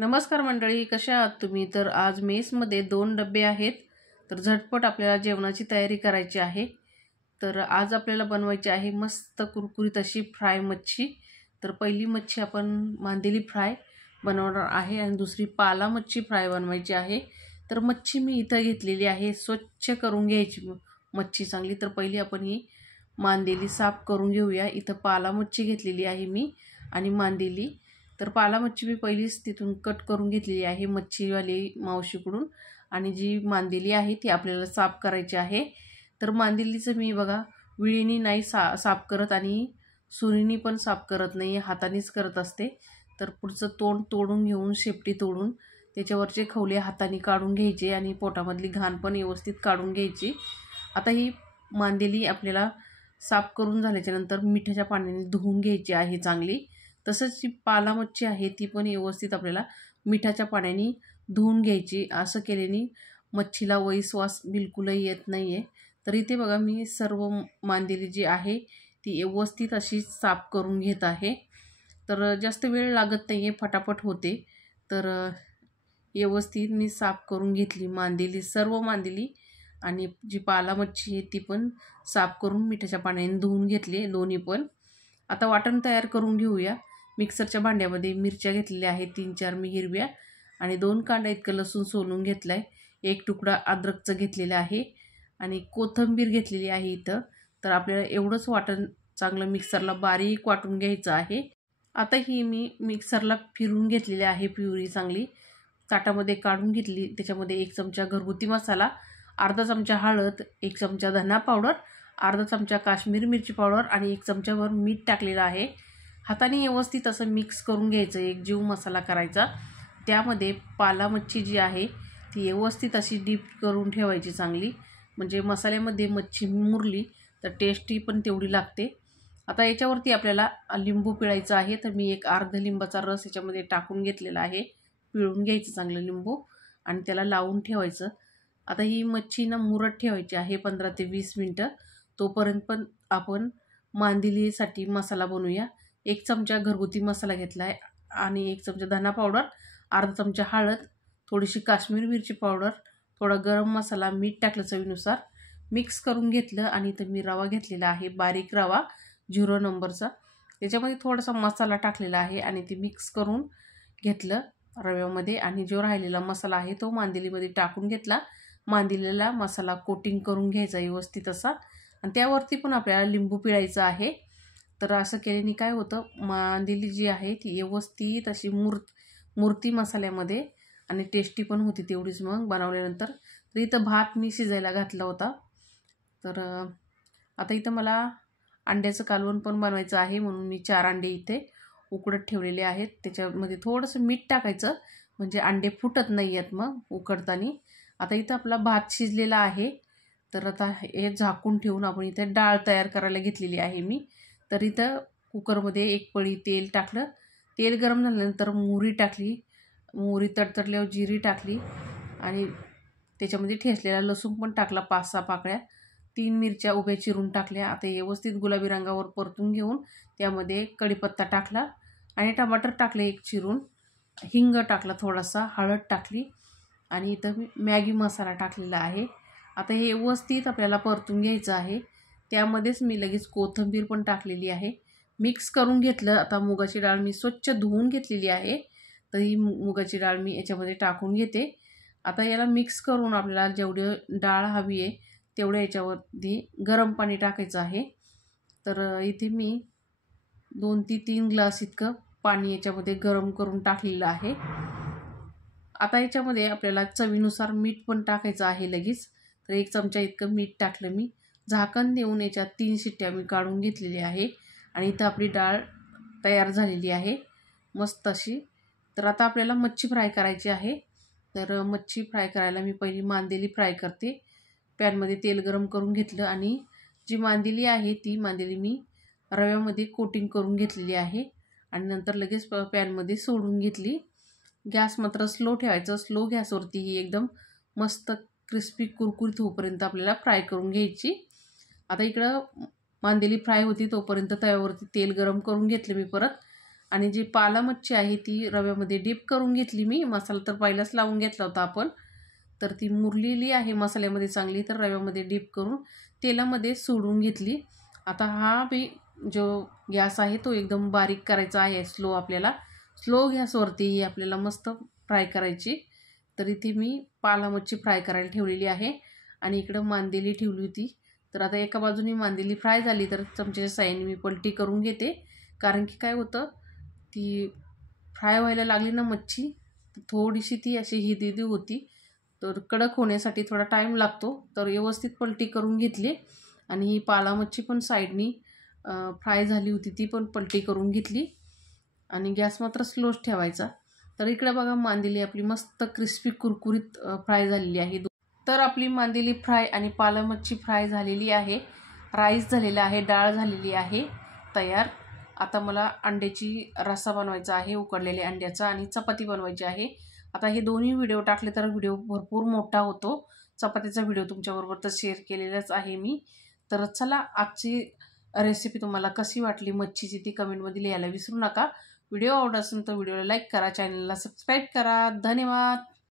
नमस्कार मंडळी, कशा आहात तुम्ही? तर आज मेसमध्ये 2 डबे आहेत. तर झटपट आपल्याला जेवणाची तयारी करायची आहे. तर आज आपल्याला बनवायची आहे मस्त कुरकुरीत अशी फ्राय मच्छी. तर पहिली मच्छी आपण मांदेली फ्राय बनवणार आहे आणि दुसरी पाला मच्छी फ्राय बनवायची आहे. तर मच्छी मी इथं घेतलेली आहे. स्वच्छ करून घ्यायची मच्छी चांगली. तर पहिली आपण ही मांदेली साफ करून घेऊया. इथं पाला मच्छी घेतलेली आहे मी आणि मांदेली. तर पाला मच्छी मी पहिलीच तिथून कट करून घेतलेली आहे मच्छीवाली मावशीकडून, आणि जी मांदेली आहे ती आपल्याला साफ करायची आहे. तर मांदेलीचं मी बघा विळीनी नाही साफ करत आणि सुरीनी पण साफ करत नाही, हातानेच करत असते. तर पुढचं तोंड तोडून घेऊन, शेपटी तोडून त्याच्यावरचे खवले हाताने काढून घ्यायचे आणि पोटामधली घाण पण व्यवस्थित काढून घ्यायची. आता ही मांदेली आपल्याला साफ करून झाल्याच्यानंतर मिठाच्या पाण्याने धुवून घ्यायची आहे चांगली. तसंच जी पाला मच्छी आहे ती पण व्यवस्थित आपल्याला मिठाच्या पाण्याने धुवून घ्यायची. असं केल्याने मच्छीला वैसवास बिलकुलही येत नाही आहे. तर इथे बघा मी सर्व मांदेली जी आहे ती व्यवस्थित अशी साफ करून घेत आहे. तर जास्त वेळ लागत नाही आहे, फटाफट होते. तर व्यवस्थित मी साफ करून घेतली मांदेली, सर्व मांदेली, आणि जी पाला मच्छी आहे ती पण साफ करून मिठाच्या पाण्याने धुवून घेतली दोन्ही पण. आता वाटण तयार करून घेऊया. मिक्सरच्या भांड्यामध्ये मिरच्या घेतलेल्या आहेत 3-4 मी हिरव्या, आणि 2 कांदा इतकं लसूण सोलून घेतलं आहे. 1 तुकडा अद्रकचं घेतलेलं आहे आणि कोथिंबीर घेतलेली आहे इथं. तर आपल्याला एवढंच वाटण चांगलं मिक्सरला बारीक वाटून घ्यायचं आहे. आता ही मी मिक्सरला फिरून घेतलेली आहे प्युरी चांगली. ताटामध्ये काढून घेतली. त्याच्यामध्ये 1 चमचा घरगुती मसाला, अर्धा चमचा हळद, 1 चमचा धना पावडर, अर्धा चमचा काश्मीरी मिरची पावडर आणि 1 चमचाभर मीठ टाकलेलं आहे. हाताने व्यवस्थित असं मिक्स करून घ्यायचं, एक जीव मसाला करायचा. त्यामध्ये पाला मच्छी जी आहे ती व्यवस्थित अशी डीप करून ठेवायची चांगली, म्हणजे मसाल्यामध्ये मच्छी मुरली तर टेस्टी पण तेवढी लागते. आता याच्यावरती आपल्याला लिंबू पिळायचं आहे. तर मी एक अर्ध लिंबाचा रस याच्यामध्ये टाकून घेतलेला आहे. पिळून घ्यायचं चांगलं लिंबू आणि त्याला लावून ठेवायचं. आता ही मच्छी ना मुरत ठेवायची आहे 15 ते 20 मिनटं. तोपर्यंत पण आपण मांदेलीसाठी मसाला बनवूया. 1 चमचा घरगुती मसाला घेतला आहे आणि 1 चमचा धना पावडर, अर्धा चमचा हळद, थोडीशी काश्मीरी मिरची पावडर, थोडा गरम मसाला, मीठ टाकलं चवीनुसार. मिक्स करून घेतलं आणि इथं मी रवा घेतलेला आहे, बारीक रवा 0 नंबरचा. त्याच्यामध्ये थोडासा मसाला टाकलेला आहे आणि ते मिक्स करून घेतलं रव्यामध्ये, आणि जो राहिलेला मसाला आहे तो मांदेलीमध्ये टाकून घेतला. मांदेलीला मसाला कोटिंग करून घ्यायचा व्यवस्थित असा, आणि त्यावरती पण आपल्याला लिंबू पिळायचं आहे. तर असं केल्याने काय होतं, मांदेली जी आहे ती व्यवस्थित अशी मूर्ती मसाल्यामध्ये, आणि टेस्टी पण होती तेवढीच मग बनवल्यानंतर. तर इथं भात मी शिजायला घातला होता. तर आता इथं मला अंड्याचं कालवण पण बनवायचं आहे, म्हणून मी 4 अंडे इथे उकडत ठेवलेले आहेत. त्याच्यामध्ये थोडंसं मीठ टाकायचं म्हणजे अंडे फुटत नाही आहेत मग उकडताना. आता इथं आपला भात शिजलेला आहे. तर आता हे झाकून ठेवून आपण इथे डाळ तयार करायला घेतलेली आहे मी. तर इथं कुकरमध्ये 1 पळी तेल टाकलं. तेल गरम झाल्यानंतर मोहरी टाकली. मोहरी तडतडल्यावर जिरी टाकली आणि त्याच्यामध्ये ठेचलेला लसूण पण टाकला 5-6 पाकळ्या. 3 मिरच्या उभ्या चिरून टाकल्या. आता व्यवस्थित गुलाबी रंगावर परतून घेऊन त्यामध्ये कढीपत्ता टाकला आणि टमाटर टाकले 1 चिरून. हिंग टाकला थोडासा, हळद टाकली आणि इथं मी मॅगी मसाला टाकलेला आहे. आता हे व्यवस्थित आपल्याला परतून घ्यायचं आहे. त्यामध्येच मी लगेच कोथिंबीर पण टाकलेली आहे. मिक्स करून घेतलं. आता मुगाची डाळ मी स्वच्छ धुवून घेतलेली आहे. तर ही मुगाची डाळ मी याच्यामध्ये टाकून घेते. आता याला मिक्स करून आपल्याला जेवढी डाळ हवी आहे तेवढ्या याच्यावरती गरम पाणी टाकायचं आहे. तर इथे मी 2 ते 3 ग्लास इतकं पाणी याच्यामध्ये गरम करून टाकलेलं आहे. आता याच्यामध्ये आपल्याला चवीनुसार मीठ पण टाकायचं आहे लगेच. तर 1 चमचा इतकं मीठ टाकलं मी. झाकण देऊन याच्यात 3 शिट्ट्या मी काढून घेतलेल्या आहे आणि इथं आपली डाळ तयार झालेली आहे मस्त अशी. तर आता आपल्याला मच्छी फ्राय करायची आहे. तर मच्छी फ्राय करायला मी पहिली मांदेली फ्राय करते. पॅनमध्ये तेल गरम करून घेतलं आणि जी मांदेली आहे ती मांदेली मी रव्यामध्ये कोटिंग करून घेतलेली आहे आणि नंतर लगेच पॅनमध्ये सोडून घेतली. गॅस मात्र स्लो ठेवायचं. स्लो गॅसवरती ही एकदम मस्त क्रिस्पी कुरकुरीत होईपर्यंत आपल्याला फ्राय करून घ्यायची. आता इकडं मांदेली फ्राय होती तोपर्यंत तव्यावरती तेल गरम करून घेतलं मी परत, आणि जी पाला मच्छी आहे ती रव्यामध्ये डीप करून घेतली मी. मसाला तर पहिलाच लावून घेतला होता आपण, तर ती मुरलेली आहे मसाल्यामध्ये चांगली. तर रव्यामध्ये डीप करून तेलामध्ये सोडून घेतली. आता हा बी जो गॅस आहे तो एकदम बारीक करायचा आहे, स्लो आपल्याला. स्लो गॅसवरती ही आपल्याला मस्त फ्राय करायची. तर इथे मी पाला मच्छी फ्राय करायला ठेवलेली आहे आणि इकडं मांदेली ठेवली होती. तर आता एका बाजूनी मांदेली फ्राय झाली तर चमच्याच्या साहाय्याने मी पलटी करून घेते. कारण की काय होतं, ती फ्राय व्हायला लागली ना मच्छी, तर थोडीशी ती अशी हिदी होती. तर कडक होण्यासाठी थोडा टाईम लागतो. तर व्यवस्थित पलटी करून घेतली आणि ही पाला मच्छी पण साईडनी फ्राय झाली होती, ती पण पलटी करून घेतली आणि गॅस मात्र स्लोच ठेवायचा. तर इकडे बघा मांदेली आपली मस्त क्रिस्पी कुरकुरीत फ्राय झालेली आहे. तर आपली मांदेली फ्राय आणि पाला मच्छी फ्राय झालेली आहे. राईस झालेला आहे, डाळ झालेली आहे तयार. आता मला अंड्याची रस्सा बनवायचा आहे, उकडलेल्या अंड्याचा, आणि चपाती बनवायची आहे. आता हे दोन्ही व्हिडिओ टाकले तर व्हिडिओ भरपूर मोठा होतो. चपातीचा व्हिडिओ तुमच्याबरोबर तर शेअर केलेलाच आहे मी. तर चला, आजची रेसिपी तुम्हाला कशी वाटली मच्छीची ती कमेंटमध्ये लिहायला विसरू नका. व्हिडिओ आवडत असेल तर व्हिडिओला लाईक करा, चॅनलला सबस्क्राईब करा. धन्यवाद.